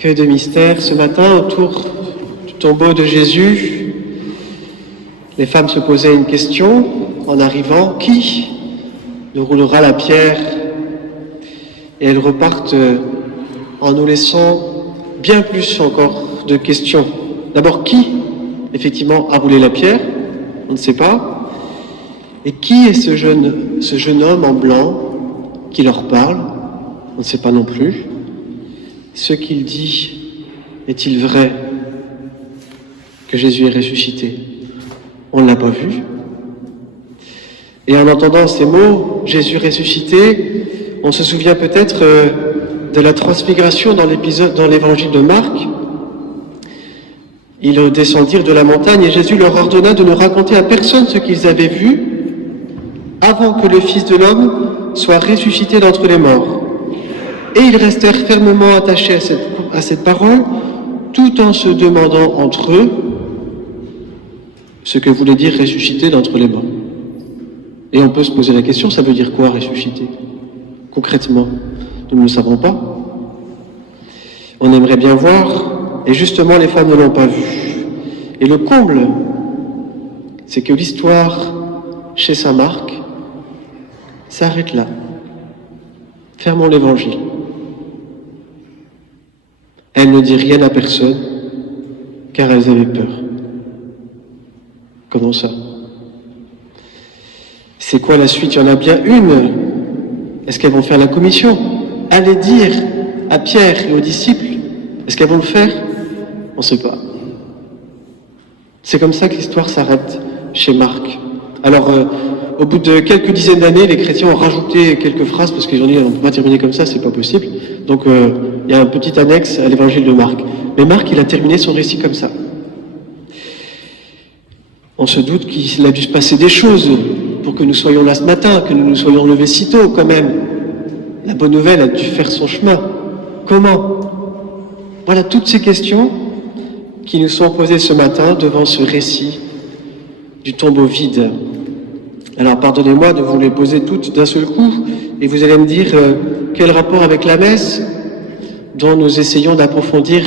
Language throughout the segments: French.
Que de mystère ce matin autour du tombeau de Jésus. Les femmes se posaient une question en arrivant, qui nous roulera la pierre? Et elles repartent en nous laissant bien plus encore de questions. D'abord, qui effectivement a roulé la pierre? On ne sait pas. Et qui est ce jeune homme en blanc qui leur parle? On ne sait pas non plus. Ce qu'il dit, est-il vrai que Jésus est ressuscité? On ne l'a pas vu. Et en entendant ces mots, Jésus ressuscité, on se souvient peut-être de la transfiguration dans l'évangile de Marc. Ils descendirent de la montagne et Jésus leur ordonna de ne raconter à personne ce qu'ils avaient vu avant que le Fils de l'homme soit ressuscité d'entre les morts. Et ils restèrent fermement attachés à cette parole, tout en se demandant entre eux ce que voulait dire ressusciter d'entre les morts. Et on peut se poser la question, ça veut dire quoi ressusciter? Concrètement, nous ne le savons pas. On aimerait bien voir, et justement les femmes ne l'ont pas vu. Et le comble, c'est que l'histoire chez saint Marc s'arrête là. Fermons l'évangile. Elle ne dit rien à personne, car elles avaient peur. Comment ça? C'est quoi la suite? Il y en a bien une. Est-ce qu'elles vont faire la commission? Allez dire à Pierre et aux disciples. Est-ce qu'elles vont le faire? On ne sait pas. C'est comme ça que l'histoire s'arrête chez Marc. Alors, au bout de quelques dizaines d'années, les chrétiens ont rajouté quelques phrases parce qu'ils ont dit on ne peut pas terminer comme ça, c'est pas possible. Donc il y a un petit annexe à l'évangile de Marc. Mais Marc, il a terminé son récit comme ça. On se doute qu'il a dû se passer des choses pour que nous soyons là ce matin, que nous nous soyons levés si tôt quand même. La bonne nouvelle a dû faire son chemin. Comment? Voilà toutes ces questions qui nous sont posées ce matin devant ce récit du tombeau vide. Alors pardonnez-moi de vous les poser toutes d'un seul coup, et vous allez me dire quel rapport avec la messe dont nous essayons d'approfondir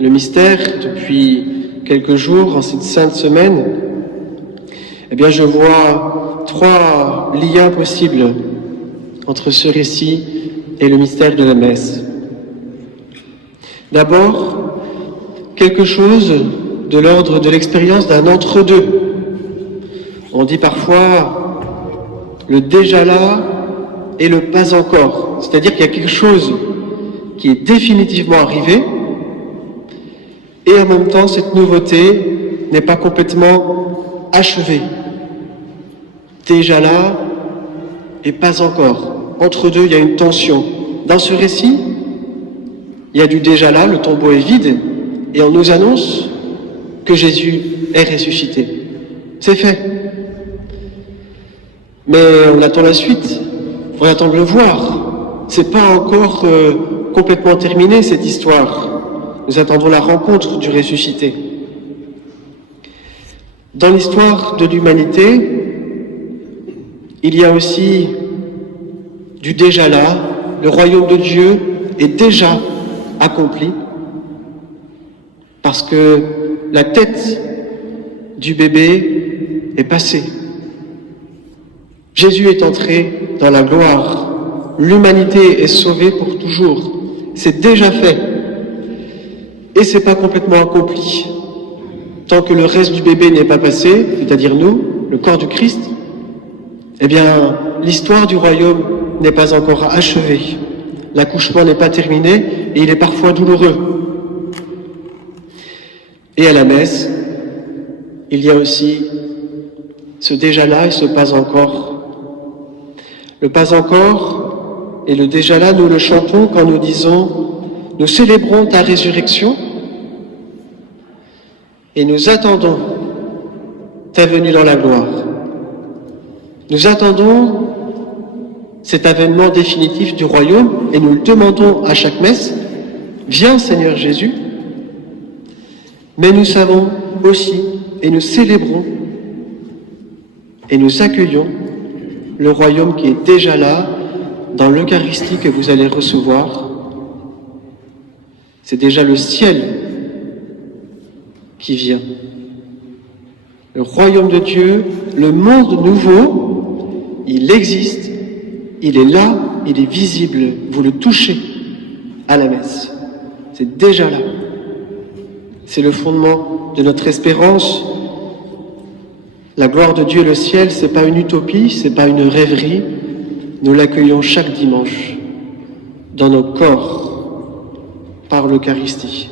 le mystère depuis quelques jours en cette sainte semaine. Eh bien je vois trois liens possibles entre ce récit et le mystère de la messe. D'abord, quelque chose de l'ordre de l'expérience d'un entre-deux. On dit parfois le déjà là et le pas encore. C'est-à-dire qu'il y a quelque chose qui est définitivement arrivé et en même temps cette nouveauté n'est pas complètement achevée. Déjà là et pas encore. Entre deux, il y a une tension. Dans ce récit, il y a du déjà là, le tombeau est vide et on nous annonce que Jésus est ressuscité. C'est fait. Mais on attend la suite, on attend de le voir. C'est pas encore complètement terminé cette histoire. Nous attendons la rencontre du ressuscité. Dans l'histoire de l'humanité, il y a aussi du déjà là. Le royaume de Dieu est déjà accompli parce que la tête du bébé est passée. Jésus est entré dans la gloire. L'humanité est sauvée pour toujours. C'est déjà fait. Et c'est pas complètement accompli. Tant que le reste du bébé n'est pas passé, c'est-à-dire nous, le corps du Christ, eh bien, l'histoire du royaume n'est pas encore achevée. L'accouchement n'est pas terminé et il est parfois douloureux. Et à la messe, il y a aussi ce déjà là et ce pas encore. Le pas encore et le déjà là, nous le chantons quand nous disons « Nous célébrons ta résurrection et nous attendons ta venue dans la gloire. » Nous attendons cet avènement définitif du royaume et nous le demandons à chaque messe « Viens Seigneur Jésus ». Mais nous savons aussi et nous célébrons et nous accueillons le royaume qui est déjà là dans l'Eucharistie que vous allez recevoir. C'est déjà le ciel qui vient. Le royaume de Dieu, le monde nouveau, il existe, il est là, il est visible. Vous le touchez à la messe. C'est déjà là. C'est le fondement de notre espérance. La gloire de Dieu, le ciel, c'est pas une utopie, c'est pas une rêverie. Nous l'accueillons chaque dimanche dans nos corps par l'Eucharistie.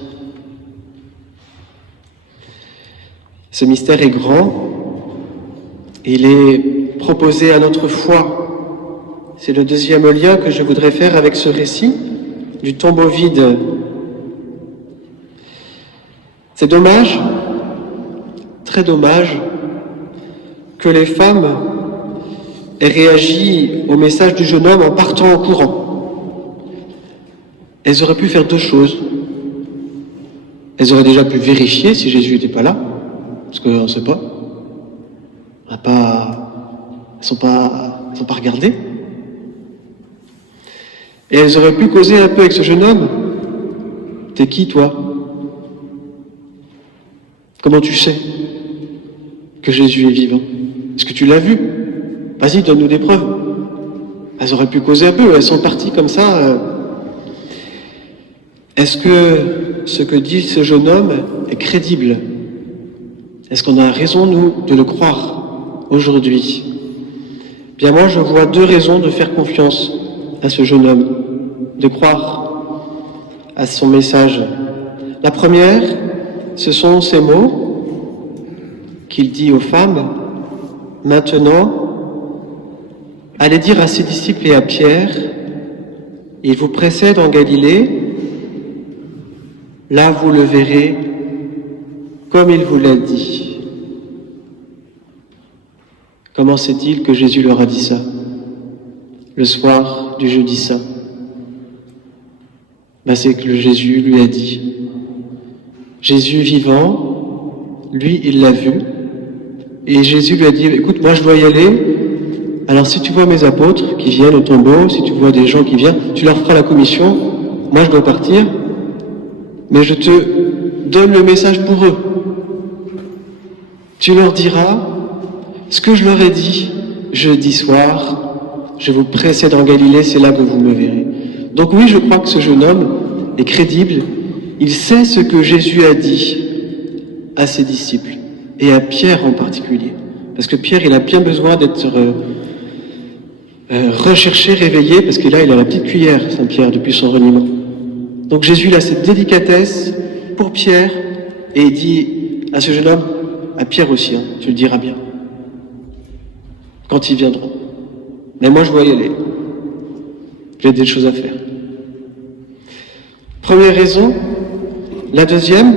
Ce mystère est grand, il est proposé à notre foi. C'est le deuxième lien que je voudrais faire avec ce récit du tombeau vide. C'est dommage, très dommage, que les femmes aient réagi au message du jeune homme en partant en courant. Elles auraient pu faire deux choses. Elles auraient déjà pu vérifier si Jésus n'était pas là, parce qu'on ne sait pas. Elles ne sont pas regardées. Et elles auraient pu causer un peu avec ce jeune homme. T'es qui, toi? Comment tu sais que Jésus est vivant? Est-ce que tu l'as vu? Vas-y, donne-nous des preuves. Elles auraient pu causer un peu, elles sont parties comme ça. Est-ce que ce que dit ce jeune homme est crédible? Est-ce qu'on a raison, nous, de le croire aujourd'hui? Bien, moi, je vois deux raisons de faire confiance à ce jeune homme, de croire à son message. La première, ce sont ces mots qu'il dit aux femmes. Maintenant, allez dire à ses disciples et à Pierre, il vous précède en Galilée, là vous le verrez, comme il vous l'a dit. Comment sait-il que Jésus leur a dit ça, le soir du jeudi saint? C'est que Jésus lui a dit. Jésus vivant, lui, il l'a vu, et Jésus lui a dit, écoute, moi je dois y aller, alors si tu vois mes apôtres qui viennent au tombeau, si tu vois des gens qui viennent, tu leur feras la commission, moi je dois partir, mais je te donne le message pour eux. Tu leur diras ce que je leur ai dit jeudi soir, je vous précède en Galilée, c'est là que vous me verrez. Donc oui, je crois que ce jeune homme est crédible, il sait ce que Jésus a dit à ses disciples, et à Pierre en particulier. Parce que Pierre, il a bien besoin d'être recherché, réveillé, parce que là, il a la petite cuillère, Saint-Pierre, depuis son reniement. Donc Jésus, il a cette délicatesse pour Pierre, et il dit à ce jeune homme, à Pierre aussi, tu le diras bien, quand ils viendront. Mais moi, je dois y aller. J'ai des choses à faire. Première raison. La deuxième,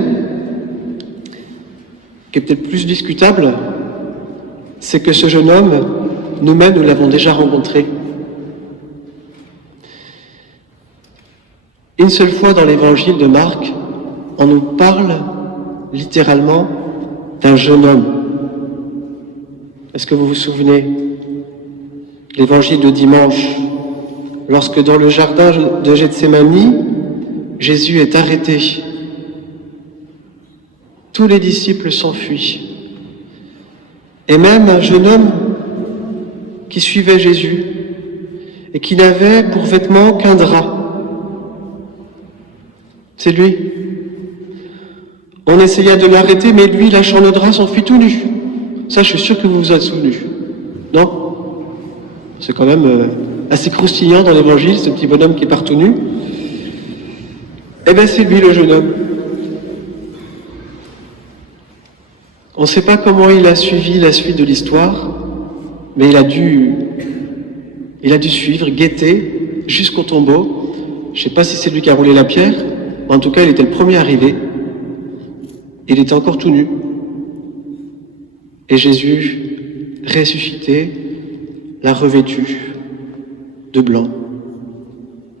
qui est peut-être plus discutable, c'est que ce jeune homme, nous-mêmes, nous l'avons déjà rencontré. Une seule fois dans l'évangile de Marc, on nous parle littéralement d'un jeune homme. Est-ce que vous vous souvenez? L'évangile de dimanche, lorsque dans le jardin de Gethsémani, Jésus est arrêté. Tous les disciples s'enfuient. Et même un jeune homme qui suivait Jésus et qui n'avait pour vêtement qu'un drap. C'est lui. On essaya de l'arrêter, mais lui, lâchant le drap, s'enfuit tout nu. Ça, je suis sûr que vous vous êtes souvenu. Non? C'est quand même assez croustillant dans l'évangile, ce petit bonhomme qui part tout nu. Eh bien, c'est lui le jeune homme. On ne sait pas comment il a suivi la suite de l'histoire, mais il a dû suivre, guetter jusqu'au tombeau. Je ne sais pas si c'est lui qui a roulé la pierre, mais en tout cas, il était le premier arrivé. Il était encore tout nu. Et Jésus, ressuscité, l'a revêtu de blanc.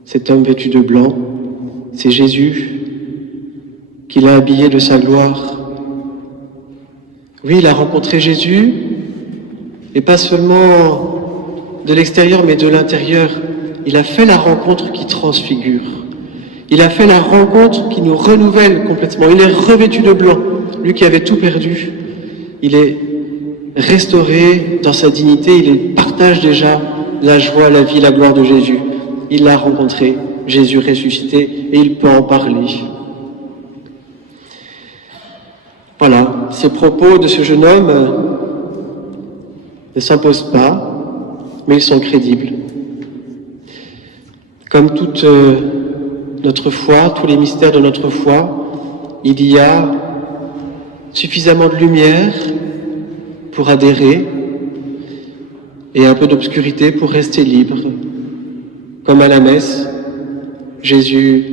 Cet homme vêtu de blanc, c'est Jésus qui l'a habillé de sa gloire. Oui, il a rencontré Jésus, et pas seulement de l'extérieur, mais de l'intérieur. Il a fait la rencontre qui transfigure. Il a fait la rencontre qui nous renouvelle complètement. Il est revêtu de blanc. Lui qui avait tout perdu, il est restauré dans sa dignité. Il partage déjà la joie, la vie, la gloire de Jésus. Il l'a rencontré, Jésus ressuscité, et il peut en parler. Voilà, ces propos de ce jeune homme ne s'imposent pas, mais ils sont crédibles. Comme toute notre foi, tous les mystères de notre foi, il y a suffisamment de lumière pour adhérer et un peu d'obscurité pour rester libre. Comme à la messe, Jésus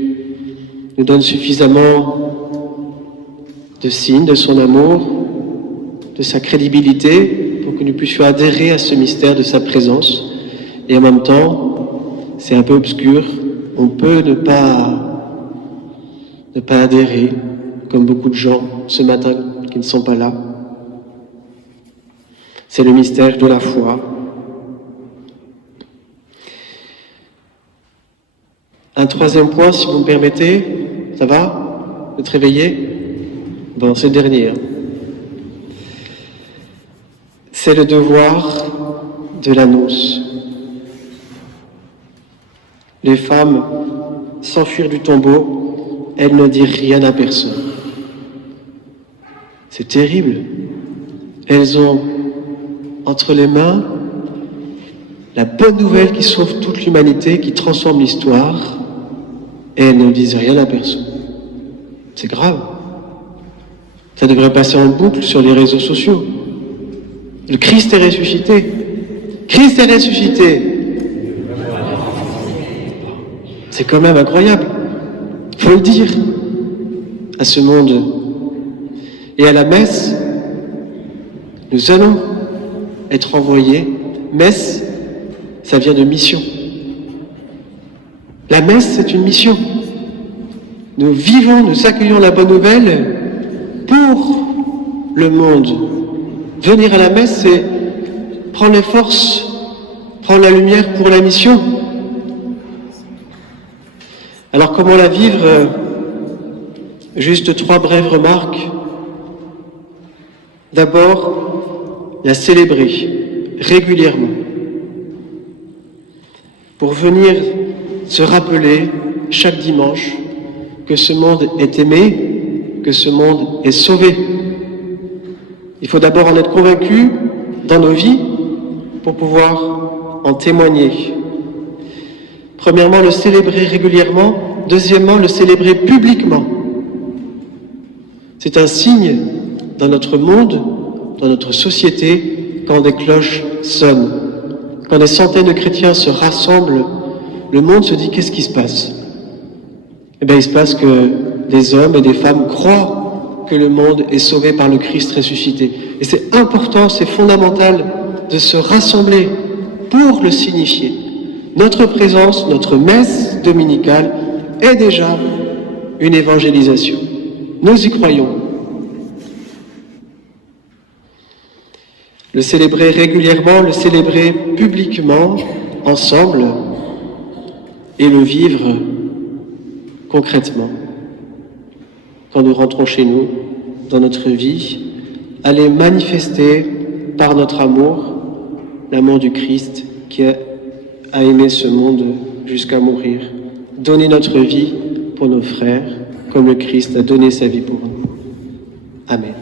nous donne suffisamment de signes de son amour, de sa crédibilité, pour que nous puissions adhérer à ce mystère de sa présence. Et en même temps, c'est un peu obscur, on peut ne pas adhérer, comme beaucoup de gens ce matin qui ne sont pas là. C'est le mystère de la foi. Un troisième point, si vous me permettez, ça va? Vous êtes réveillés? Bon, c'est le dernier. C'est le devoir de la noce. Les femmes s'enfuirent du tombeau, elles ne dirent rien à personne. C'est terrible. Elles ont entre les mains la bonne nouvelle qui sauve toute l'humanité, qui transforme l'histoire, et elles ne disent rien à personne. C'est grave. Ça devrait passer en boucle sur les réseaux sociaux. Le Christ est ressuscité. Christ est ressuscité. C'est quand même incroyable. Il faut le dire à ce monde. Et à la messe, nous allons être envoyés. Messe, ça vient de mission. La messe, c'est une mission. Nous vivons, nous accueillons la bonne nouvelle pour le monde. Venir à la messe, c'est prendre les forces, prendre la lumière pour la mission. Alors comment la vivre? Juste 3 brèves remarques. D'abord, la célébrer régulièrement. Pour venir se rappeler chaque dimanche que ce monde est aimé, que ce monde est sauvé. Il faut d'abord en être convaincu dans nos vies pour pouvoir en témoigner. Premièrement, le célébrer régulièrement. Deuxièmement, le célébrer publiquement. C'est un signe dans notre monde, dans notre société, quand des cloches sonnent. Quand des centaines de chrétiens se rassemblent, le monde se dit, qu'est-ce qui se passe? Eh bien, il se passe que des hommes et des femmes croient que le monde est sauvé par le Christ ressuscité. Et c'est important, c'est fondamental de se rassembler pour le signifier. Notre présence, notre messe dominicale est déjà une évangélisation. Nous y croyons. Le célébrer régulièrement, le célébrer publiquement, ensemble, et le vivre concrètement. Quand nous rentrons chez nous, dans notre vie, aller manifester par notre amour, l'amour du Christ qui a aimé ce monde jusqu'à mourir. Donner notre vie pour nos frères, comme le Christ a donné sa vie pour nous. Amen.